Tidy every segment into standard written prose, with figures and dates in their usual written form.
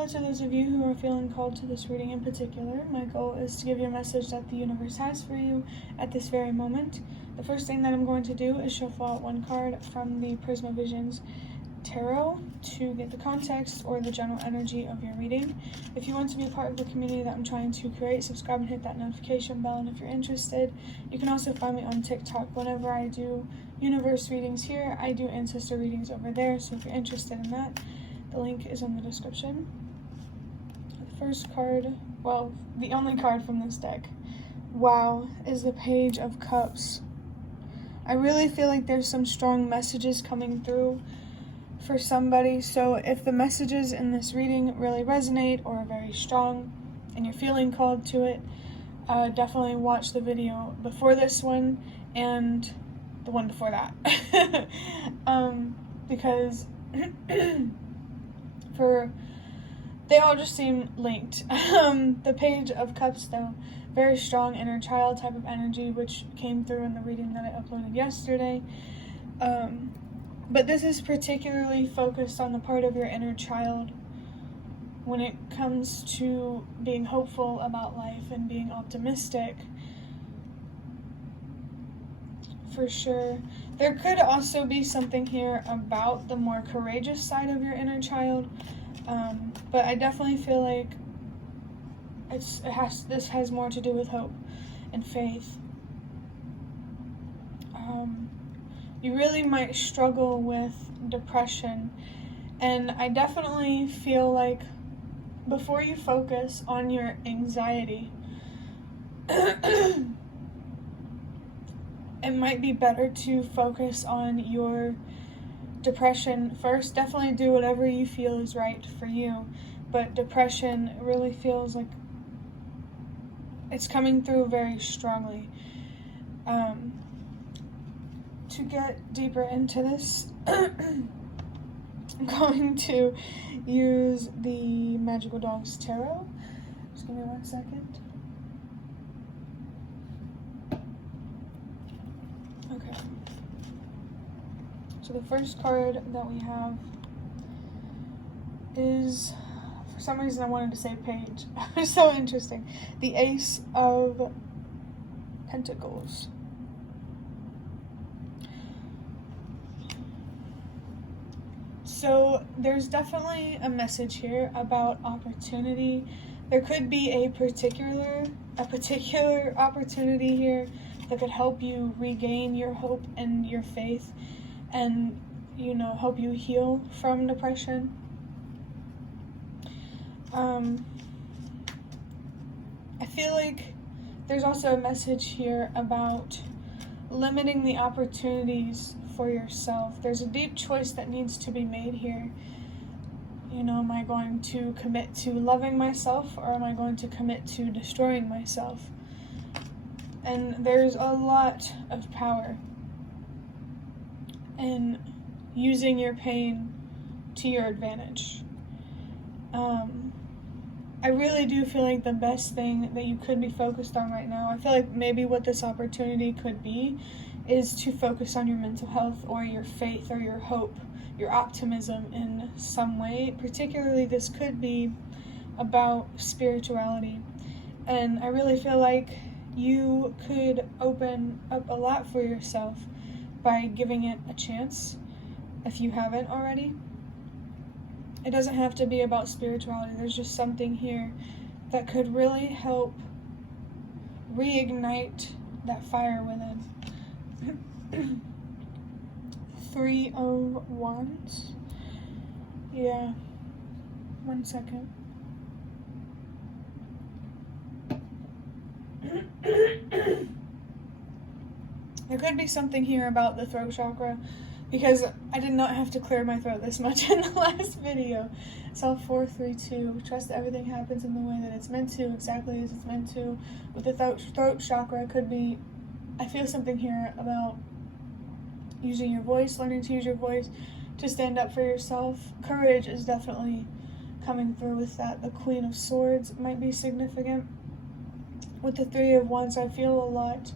Hello to those of you who are feeling called to this reading in particular. My goal is to give you a message that the universe has for you at this very moment. The first thing that I'm going to do is shuffle out one card from the Prisma Visions Tarot to get the context or the general energy of your reading. If you want to be a part of the community that I'm trying to create, subscribe and hit that notification bell. And if you're interested, you can also find me on TikTok. Whenever I do universe readings here, I do ancestor readings over there. So if you're interested in that, the link is in the description. The first card, well, the only card from this deck, wow, is the Page of Cups. I really feel like there's some strong messages coming through for somebody. So if the messages in this reading really resonate or are very strong and you're feeling called to it, definitely watch the video before this one and the one before that. Because they all just seem linked. The Page of Cups, though, very strong inner child type of energy, which came through in the reading that I uploaded yesterday. But this is particularly focused on the part of your inner child when it comes to being hopeful about life and being optimistic. For sure. There could also be something here about the more courageous side of your inner child, but I definitely feel like this has more to do with hope and faith. You really might struggle with depression, and I definitely feel like before you focus on your anxiety, it might be better to focus on your depression first. Definitely do whatever you feel is right for you, but depression really feels like it's coming through very strongly. To get deeper into this, I'm going to use the Magical Dogs Tarot. Just give me 1 second. Okay. So the first card that we have is, for some reason I wanted to say page. It's so interesting. The Ace of Pentacles. So there's definitely a message here about opportunity. There could be a particular opportunity here that could help you regain your hope and your faith and, help you heal from depression. I feel like there's also a message here about limiting the opportunities for yourself. There's a deep choice that needs to be made here. Am I going to commit to loving myself, or am I going to commit to destroying myself? And there's a lot of power in using your pain to your advantage. I really do feel like the best thing that you could be focused on right now, I feel like maybe what this opportunity could be is to focus on your mental health or your faith or your hope, your optimism in some way. Particularly, this could be about spirituality. And I really feel like you could open up a lot for yourself by giving it a chance if you haven't already. It doesn't have to be about spirituality. There's just something here that could really help reignite that fire within. 3 of Wands. Yeah. 1 second. There could be something here about the throat chakra, because I did not have to clear my throat this much in the last video. So 4, 3, 2. Trust that everything happens in the way that it's meant to, exactly as it's meant to. With the throat chakra, could be, I feel something here about using your voice, learning to use your voice to stand up for yourself. Courage is definitely coming through with that. The Queen of Swords might be significant. With the 3 of Wands, I feel a lot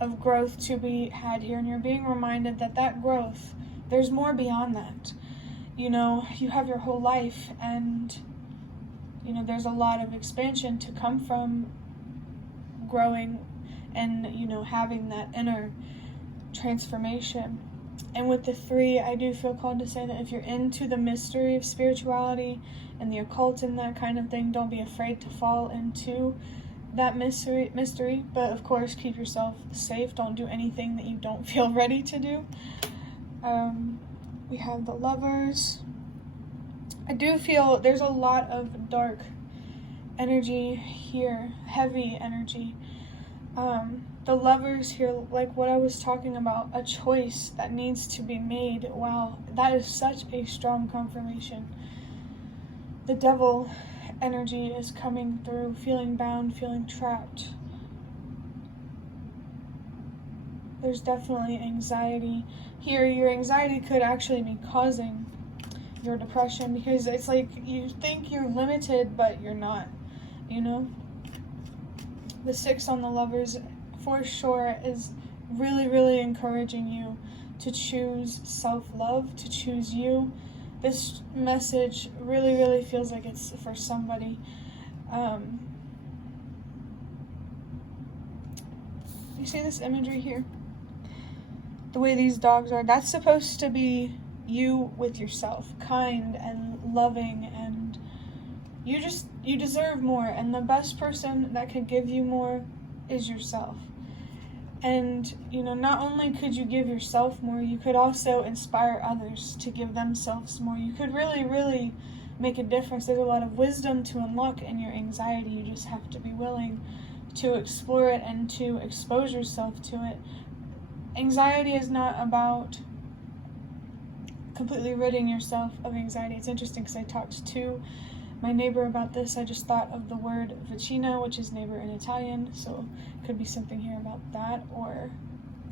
of growth to be had here, and you're being reminded that growth, there's more beyond that. You have your whole life, and you know, there's a lot of expansion to come from growing and, you know, having that inner transformation. And with the 3, I do feel called to say that if you're into the mystery of spirituality and the occult and that kind of thing, don't be afraid to fall into that mystery. But of course, keep yourself safe. Don't do anything that you don't feel ready to do. We have the Lovers. I do feel there's a lot of dark energy here, heavy energy. The Lovers here, like what I was talking about, a choice that needs to be made. Wow, that is such a strong confirmation. The Devil energy is coming through, feeling bound, feeling trapped. There's definitely anxiety here. Your anxiety could actually be causing your depression, because it's like you think you're limited, but you're not, you know? The 6 on the Lovers, for sure, is really, really encouraging you to choose self-love, to choose you. This message really, really feels like it's for somebody. You see this imagery here? The way these dogs are, that's supposed to be you with yourself, kind and loving, and you deserve more, and the best person that could give you more is yourself. And, you know, not only could you give yourself more, you could also inspire others to give themselves more. You could really, really make a difference. There's a lot of wisdom to unlock in your anxiety. You just have to be willing to explore it and to expose yourself to it. Anxiety is not about completely ridding yourself of anxiety. It's interesting because I talked to my neighbor about this. I just thought of the word vicino, which is neighbor in Italian, so it could be something here about that, or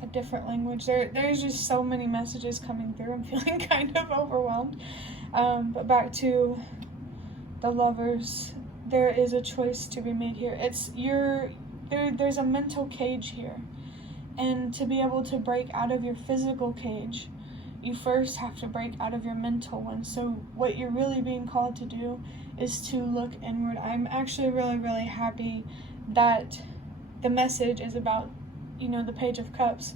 a different language. There's just so many messages coming through. I'm feeling kind of overwhelmed. But back to the Lovers, there is a choice to be made here. There's a mental cage here, and to be able to break out of your physical cage, you first have to break out of your mental one. So what you're really being called to do is to look inward. I'm actually really, really happy that the message is about, you know, the Page of Cups,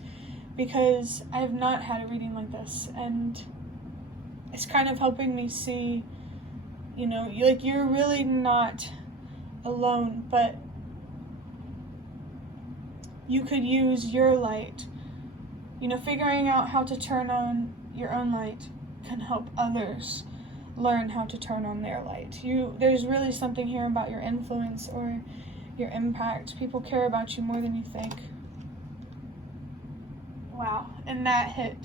because I have not had a reading like this, and it's kind of helping me see, you know, you're really not alone, but you could use your light. You know, figuring out how to turn on your own light can help others learn how to turn on their light. There's really something here about your influence or your impact. People care about you more than you think. Wow, and that hit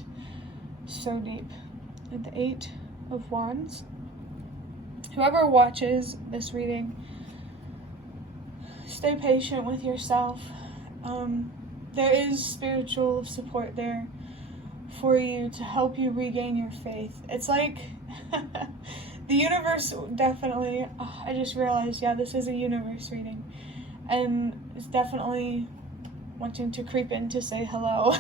so deep. At the 8 of Wands. Whoever watches this reading, stay patient with yourself. There is spiritual support there for you to help you regain your faith. It's like the universe definitely, I just realized, yeah, this is a universe reading, and it's definitely wanting to creep in to say hello.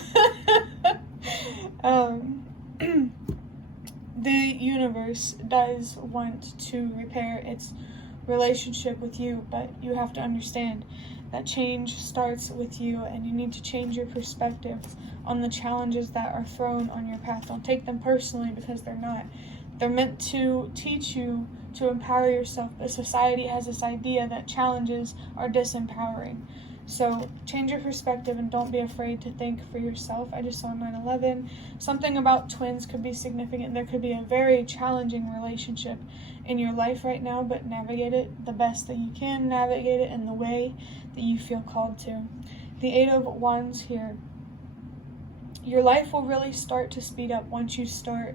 The universe does want to repair its relationship with you, but you have to understand that change starts with you, and you need to change your perspective on the challenges that are thrown on your path. Don't take them personally, because they're not. They're meant to teach you to empower yourself, but society has this idea that challenges are disempowering. So change your perspective and don't be afraid to think for yourself. I just saw 9/11. Something about twins could be significant. There could be a very challenging relationship in your life right now, but navigate it the best that you can. Navigate it in the way that you feel called to. The 8 of Wands here. Your life will really start to speed up once you start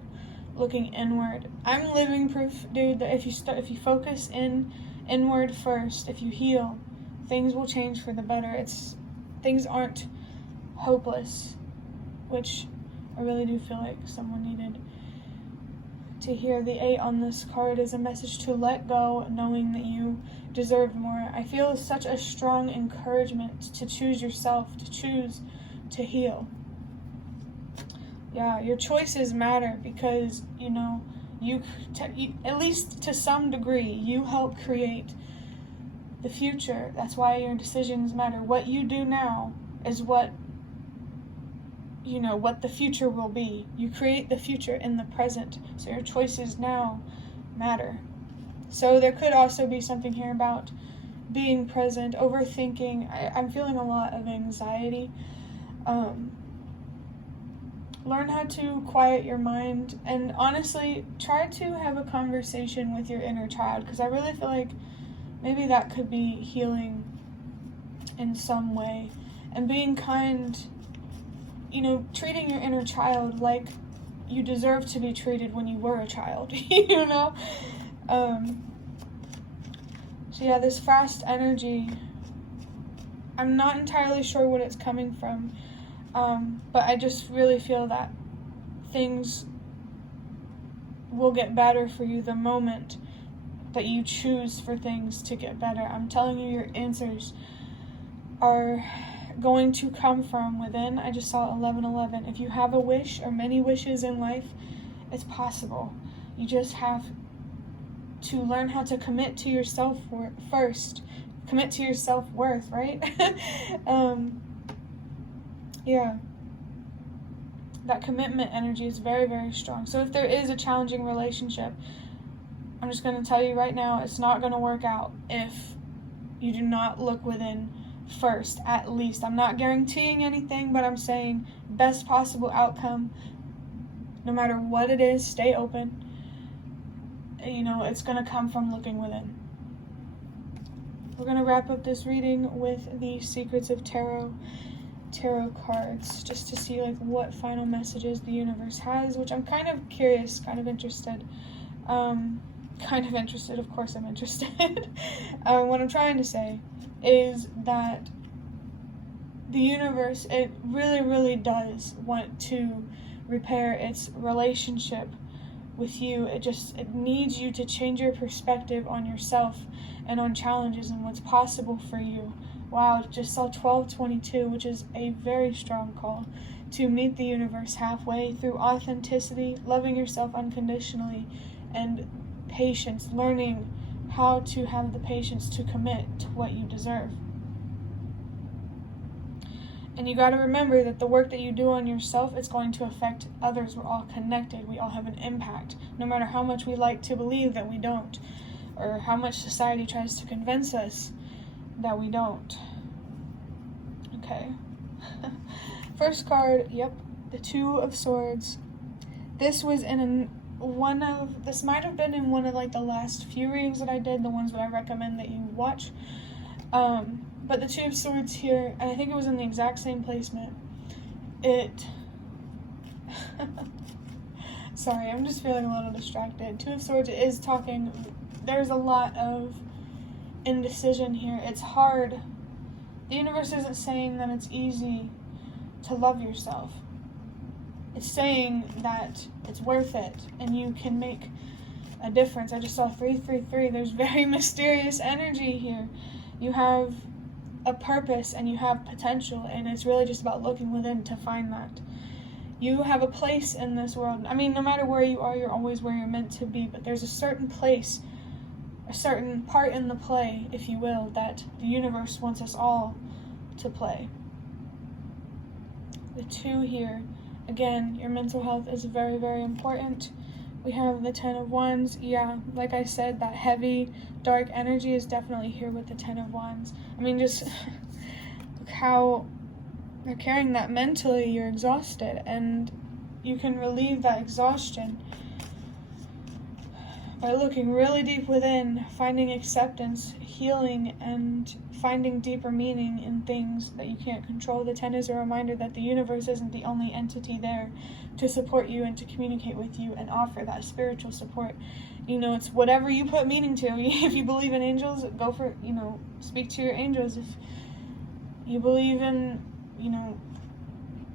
looking inward. I'm living proof, dude, that if you focus inward first, if you heal, things will change for the better. Things aren't hopeless, which I really do feel like someone needed to hear. The 8 on this card is a message to let go, knowing that you deserve more. I feel such a strong encouragement to choose yourself, to choose to heal. Yeah, your choices matter, because, you know, at least to some degree, you help create the future. That's why your decisions matter. What you do now is what the future will be. You create the future in the present, so your choices now matter. So there could also be something here about being present, overthinking. I'm feeling a lot of anxiety. Learn how to quiet your mind, and honestly, try to have a conversation with your inner child, because I really feel like maybe that could be healing in some way. And being kind, treating your inner child like you deserve to be treated when you were a child, So yeah, this fast energy, I'm not entirely sure what it's coming from, but I just really feel that things will get better for you the moment that you choose for things to get better. I'm telling you, your answers are going to come from within. I just saw 11:11. If you have a wish or many wishes in life, it's possible. You just have to learn how to commit to yourself first. Commit to your self-worth, right? Yeah. That commitment energy is very, very strong. So if there is a challenging relationship, I'm just going to tell you right now, it's not going to work out if you do not look within first, at least. I'm not guaranteeing anything, but I'm saying best possible outcome. No matter what it is, stay open. It's going to come from looking within. We're going to wrap up this reading with the Secrets of Tarot cards, just to see what final messages the universe has, which I'm kind of curious, kind of interested. Of course I'm interested. What I'm trying to say is that the universe, it really, really does want to repair its relationship with you. It needs you to change your perspective on yourself and on challenges and what's possible for you. Wow, just saw 12:22, which is a very strong call to meet the universe halfway through authenticity, loving yourself unconditionally, and patience, learning how to have the patience to commit to what you deserve. And you got to remember that the work that you do on yourself is going to affect others. We're all connected. We all have an impact, no matter how much we like to believe that we don't, or how much society tries to convince us that we don't. Okay. First card, yep, the Two of Swords. This was this might have been in one of the last few readings that I did, the ones that I recommend that you watch. But the Two of Swords here, and I think it was in the exact same placement. Sorry, I'm just feeling a little distracted. Two of Swords is talking, there's a lot of indecision here. It's hard. The universe isn't saying that it's easy to love yourself. It's saying that it's worth it and you can make a difference. I just saw 333. There's very mysterious energy here. You have a purpose and you have potential, and it's really just about looking within to find that. You have a place in this world. I mean, no matter where you are, you're always where you're meant to be, but there's a certain place, a certain part in the play, if you will, that the universe wants us all to play. The Two here, again, your mental health is very, very important. We have the Ten of Wands. Yeah, like I said, that heavy, dark energy is definitely here with the Ten of Wands. I mean, just look how you're carrying that mentally. You're exhausted, and you can relieve that exhaustion by looking really deep within, finding acceptance, healing, and finding deeper meaning in things that you can't control. The Ten is a reminder that the universe isn't the only entity there to support you and to communicate with you and offer that spiritual support. It's whatever you put meaning to. If you believe in angels, go for, speak to your angels. If you believe in,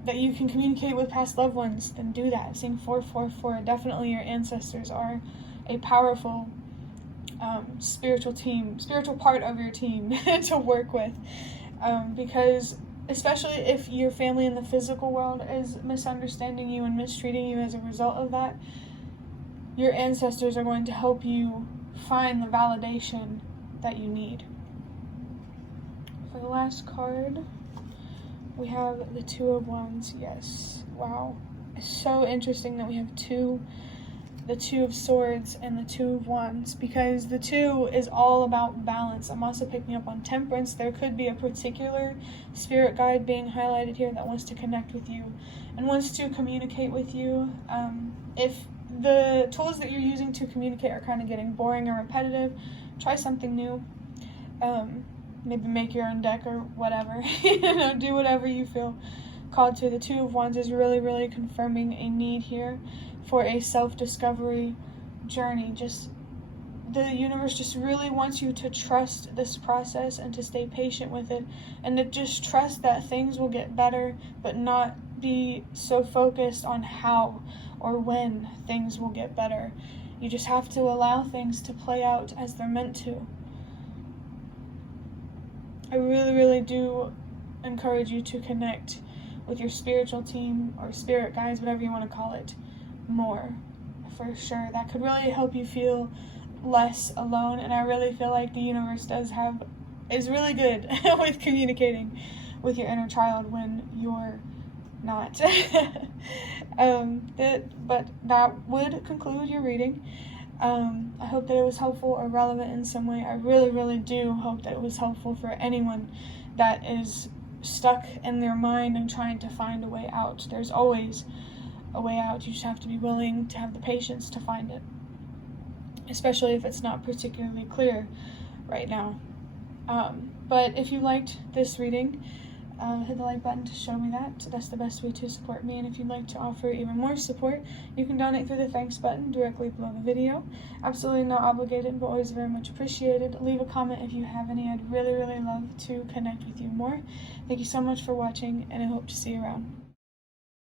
that you can communicate with past loved ones, then do that. Sing 444. Definitely your ancestors are a powerful spiritual part of your team to work with, because especially if your family in the physical world is misunderstanding you and mistreating you as a result of that, your ancestors are going to help you find the validation that you need. For the last card, we have the Two of Wands. Yes, wow. It's so interesting that we have the Two of Swords and the Two of Wands, because the two is all about balance. I'm also picking up on temperance. There could be a particular spirit guide being highlighted here that wants to connect with you and wants to communicate with you. If the tools that you're using to communicate are kind of getting boring or repetitive, try something new. Maybe make your own deck or whatever. Do whatever you feel called to. The Two of Wands is really, really confirming a need here for a self-discovery journey. The universe just really wants you to trust this process and to stay patient with it, and to just trust that things will get better, but not be so focused on how or when things will get better. You just have to allow things to play out as they're meant to. I really, really do encourage you to connect with your spiritual team or spirit guides, whatever you want to call it, more, for sure. That could really help you feel less alone, and I really feel like the universe is really good with communicating with your inner child when you're not. But that would conclude your reading. I hope that it was helpful or relevant in some way. I really, really do hope that it was helpful for anyone that is stuck in their mind and trying to find a way out. There's always a way out. You just have to be willing to have the patience to find it, especially if it's not particularly clear right now. But if you liked this reading, hit the like button to show me that. That's the best way to support me. And if you'd like to offer even more support, you can donate through the thanks button directly below the video. Absolutely not obligated, but always very much appreciated. Leave a comment if you have any. I'd really, really love to connect with you more. Thank you so much for watching, and I hope to see you around.